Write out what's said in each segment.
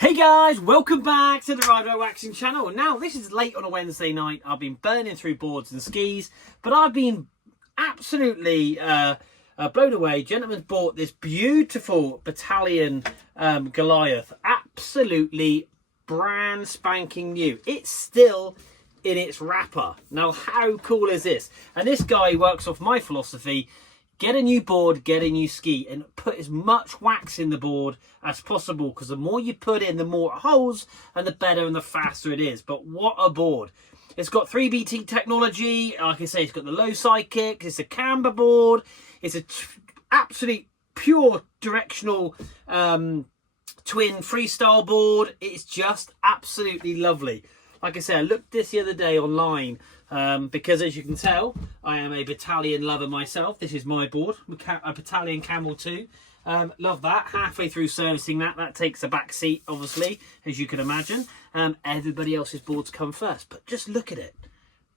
Hey guys, welcome back to the Rider Waxing channel. Now, this is late on a Wednesday night. I've been burning through boards and skis, but I've been absolutely blown away. Gentlemen bought this beautiful Bataleon Goliath, absolutely brand spanking new. It's still in its wrapper. Now, how cool is this? And this guy works off my philosophy: get a new board, get a new ski, and put as much wax in the board as possible, because the more you put in, the more it holds, and the better and the faster it is. But what a board. It's got 3BT technology. Like I say, it's got the low side kicks. It's a camber board. It's a absolute pure directional twin freestyle board. It's just absolutely lovely. Like I say, I looked this the other day online, because as you can tell, I am a Bataleon lover myself. This is my board, a Bataleon Camel 2. Love that. Halfway through servicing that takes a back seat, obviously, as you can imagine. Everybody else's boards come first, but just look at it.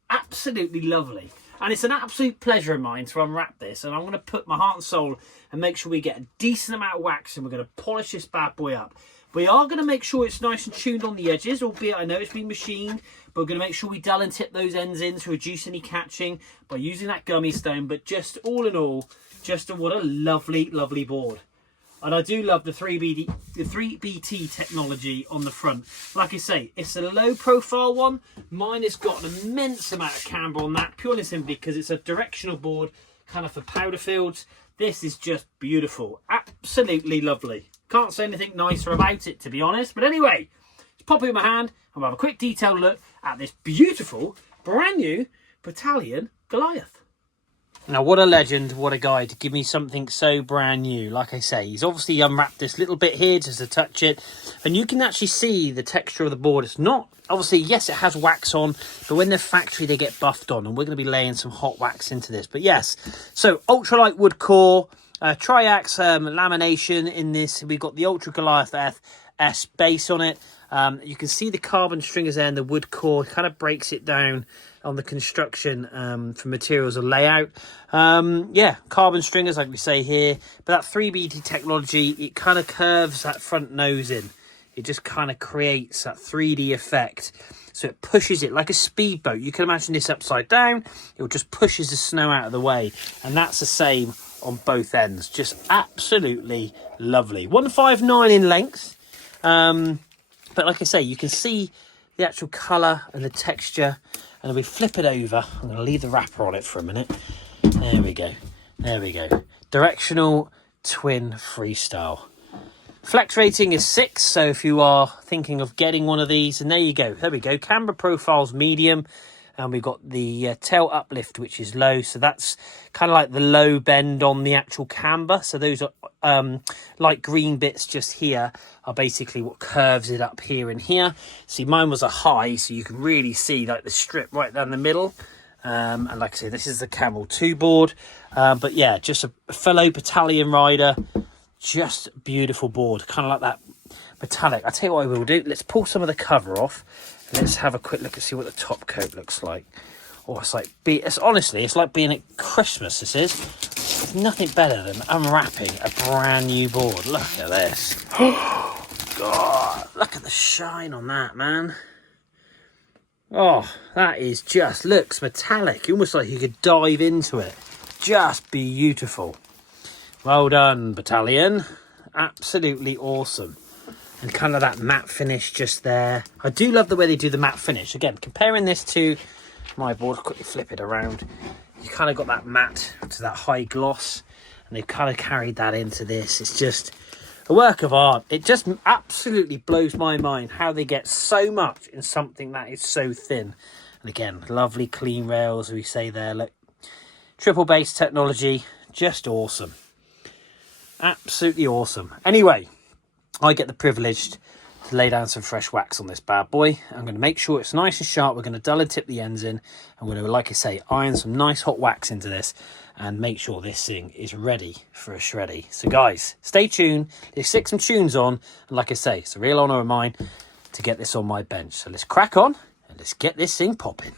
Absolutely lovely. And it's an absolute pleasure of mine to unwrap this, and I'm going to put my heart and soul and make sure we get a decent amount of wax, and we're going to polish this bad boy up. We are going to make sure it's nice and tuned on the edges, albeit I know it's been machined, but we're going to make sure we dull and tip those ends in to reduce any catching by using that gummy stone. But just all in all, what a lovely, lovely board. And I do love the 3BT technology on the front. Like I say, it's a low profile one. Mine has got an immense amount of camber on that, purely simply because it's a directional board, kind of for powder fields. This is just beautiful. Absolutely lovely. Can't say anything nicer about it, to be honest. But anyway, let's pop it in my hand and we'll have a quick detailed look at this beautiful, brand new Bataleon Goliath. Now, what a legend, what a guy to give me something so brand new. Like I say, he's obviously unwrapped this little bit here just to touch it. And you can actually see the texture of the board. It's not, obviously, yes, it has wax on, but when they're factory, they get buffed on. And we're going to be laying some hot wax into this. But yes, so ultralight wood core, triax lamination in this. We've got the Ultra Goliath S base on it. You can see the carbon stringers there and the wood core kind of breaks it down on the construction for materials and layout. Yeah, carbon stringers like we say here, but that 3BT technology, it kind of curves that front nose in. It just kind of creates that 3D effect. So it pushes it like a speedboat. You can imagine this upside down. It just pushes the snow out of the way. And that's the same on both ends. Just absolutely lovely. 159 in length. But like I say, you can see the actual colour and the texture. And if we flip it over, I'm going to leave the wrapper on it for a minute. There we go. There we go. Directional twin freestyle. Flex rating is 6, so if you are thinking of getting one of these, and there you go. There we go. Camber profile's medium. And we've got the tail uplift, which is low. So that's kind of like the low bend on the actual camber. So those are light green bits just here are basically what curves it up here and here. See, mine was a high, so you can really see like the strip right down the middle. And like I say, this is the Camel 2 board. But yeah, just a fellow Bataleon rider. Just beautiful board. Kind of like that metallic. I'll tell you what I will do. Let's pull some of the cover off. Let's have a quick look and see what the top coat looks like. Oh, it's like, honestly, it's like being at Christmas, this is. There's nothing better than unwrapping a brand new board. Look at this. Oh, God, look at the shine on that, man. Oh, that is just, looks metallic. Almost like you could dive into it. Just beautiful. Well done, Bataleon. Absolutely awesome. And kind of that matte finish just there. I do love the way they do the matte finish. Again, comparing this to my board, quickly flip it around. You kind of got that matte to that high gloss. And they've kind of carried that into this. It's just a work of art. It just absolutely blows my mind how they get so much in something that is so thin. And again, lovely clean rails, as we say there. Look, triple base technology, just awesome. Absolutely awesome. Anyway, I get the privilege to lay down some fresh wax on this bad boy. I'm going to make sure it's nice and sharp. We're going to dull and tip the ends in. I'm going to, like I say, iron some nice hot wax into this and make sure this thing is ready for a shreddy. So guys, stay tuned. Let's stick some tunes on. And like I say, it's a real honour of mine to get this on my bench. So let's crack on and let's get this thing popping.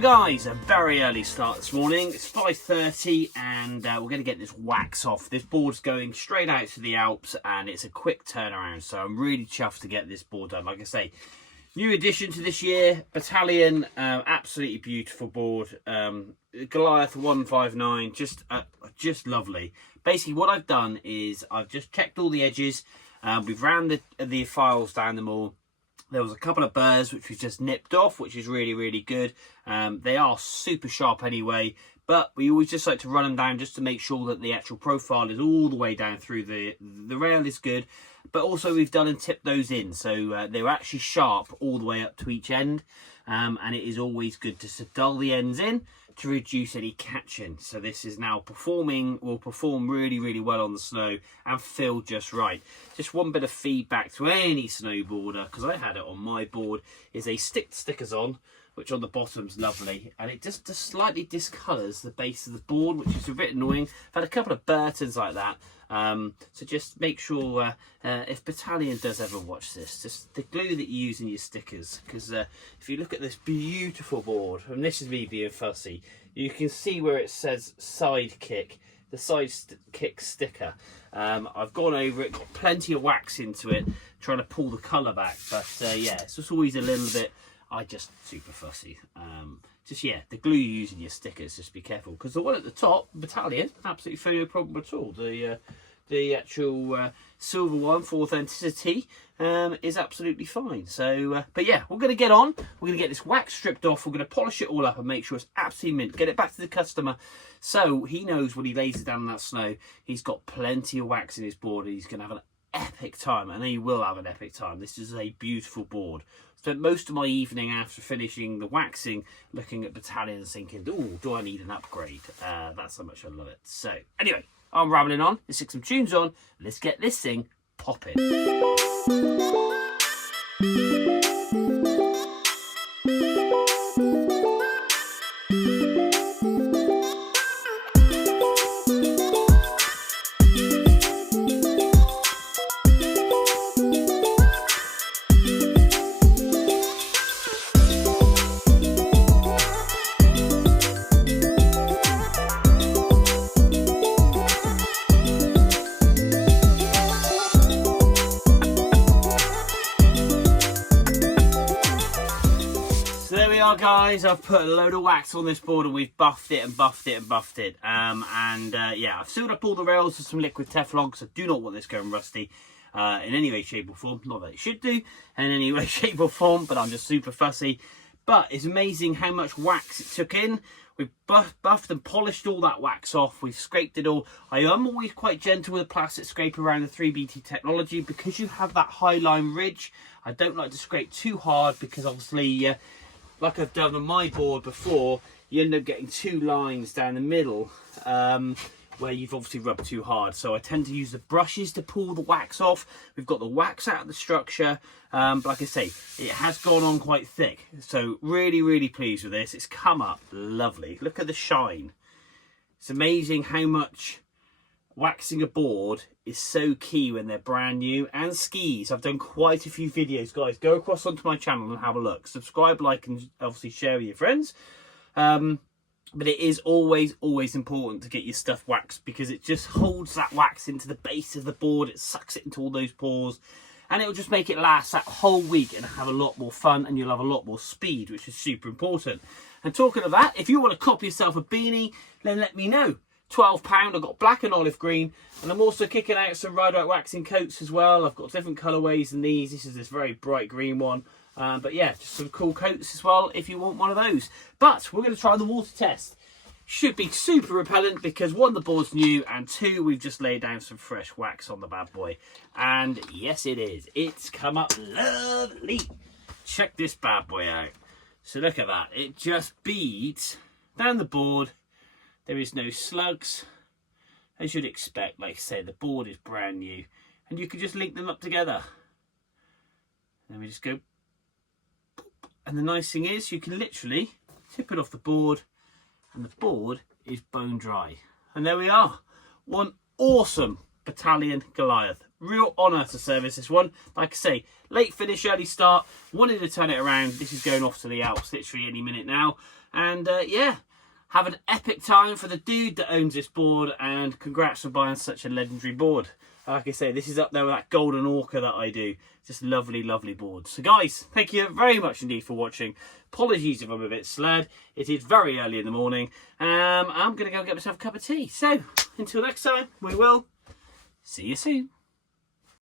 guys, a very early start this morning. It's 5:30 and we're going to get this wax off. This board's going straight out to the Alps and it's a quick turnaround, so I'm really chuffed to get this board done. Like I say, new addition to this year, Bataleon, absolutely beautiful board. Goliath 159, just lovely. Basically what I've done is I've just checked all the edges. We've ran the files down them all. There was a couple of burrs which was just nipped off, which is really, really good. They are super sharp anyway, but we always just like to run them down just to make sure that the actual profile is all the way down through the rail is good. But also we've done and tipped those in, so they're actually sharp all the way up to each end. And it is always good to dull the ends in to reduce any catching. So this is now will perform really, really well on the snow and feel just right. Just one bit of feedback to any snowboarder, because I had it on my board, is they stick the stickers on, which on the bottom's lovely, and it just slightly discolours the base of the board, which is a bit annoying. I've had a couple of Burtons like that. So just make sure if Bataleon does ever watch this, just the glue that you use in your stickers, because if you look at this beautiful board, and this is me being fussy, you can see where it says Sidekick, the Sidekick sticker. I've gone over it, got plenty of wax into it, trying to pull the colour back, but yeah, it's just always a little bit, super fussy. Yeah, the glue you use in your stickers, just be careful, because the one at the top, Bataleon, absolutely no problem at all. The actual silver one for authenticity is absolutely fine. So, but yeah, we're going to get on. We're going to get this wax stripped off. We're going to polish it all up and make sure it's absolutely mint. Get it back to the customer so he knows when he lays it down in that snow, he's got plenty of wax in his board. He's going to have an epic time, and he will have an epic time. This is a beautiful board. Spent most of my evening after finishing the waxing looking at Bataleon and thinking, oh, do I need an upgrade? That's how much I love it. So anyway, I'm rambling on. Let's stick some tunes on. Let's get this thing popping. Guys, I've put a load of wax on this board and we've buffed it and buffed it and buffed it. Yeah, I've sealed up all the rails with some liquid Teflon because I do not want this going rusty in any way, shape or form. Not that it should do in any way, shape or form, but I'm just super fussy. But it's amazing how much wax it took in. We've buffed and polished all that wax off. We've scraped it all. I am always quite gentle with a plastic scraper around the 3BT technology because you have that high line ridge. I don't like to scrape too hard because obviously like I've done on my board before, you end up getting two lines down the middle where you've obviously rubbed too hard. So I tend to use the brushes to pull the wax off. We've got the wax out of the structure. But like I say, it has gone on quite thick. So really, really pleased with this. It's come up lovely. Look at the shine. It's amazing how much waxing a board is so key when they're brand new. And skis, I've done quite a few videos, guys. Go across onto my channel and have a look. Subscribe, like, and obviously share with your friends. But it is always important to get your stuff waxed because it just holds that wax into the base of the board. It sucks it into all those pores and it will just make it last that whole week and have a lot more fun, and you'll have a lot more speed, which is super important. And talking of that, if you want to copy yourself a beanie, then let me know. £12. I've got black and olive green, and I'm also kicking out some Ride Out waxing coats as well. I've got different colourways than these. This is this very bright green one. But yeah, just some cool coats as well if you want one of those. But we're going to try the water test. Should be super repellent because one, the board's new, and two, we've just laid down some fresh wax on the bad boy. And yes, it is. It's come up lovely. Check this bad boy out. So look at that. It just beads down the board. There is no slugs, as you'd expect. Like I say, the board is brand new, and you can just link them up together. Then we just go, and the nice thing is you can literally tip it off the board, and the board is bone dry. And there we are, one awesome Bataleon Goliath. Real honour to service this one. Like I say, late finish, early start. Wanted to turn it around. This is going off to the Alps literally any minute now. And yeah, have an epic time for the dude that owns this board, and congrats for buying such a legendary board. Like I say, this is up there with that golden orca that I do. Just lovely, lovely boards. So guys, thank you very much indeed for watching. Apologies if I'm a bit slurred. It is very early in the morning. I'm going to go and get myself a cup of tea. So, until next time, we will see you soon.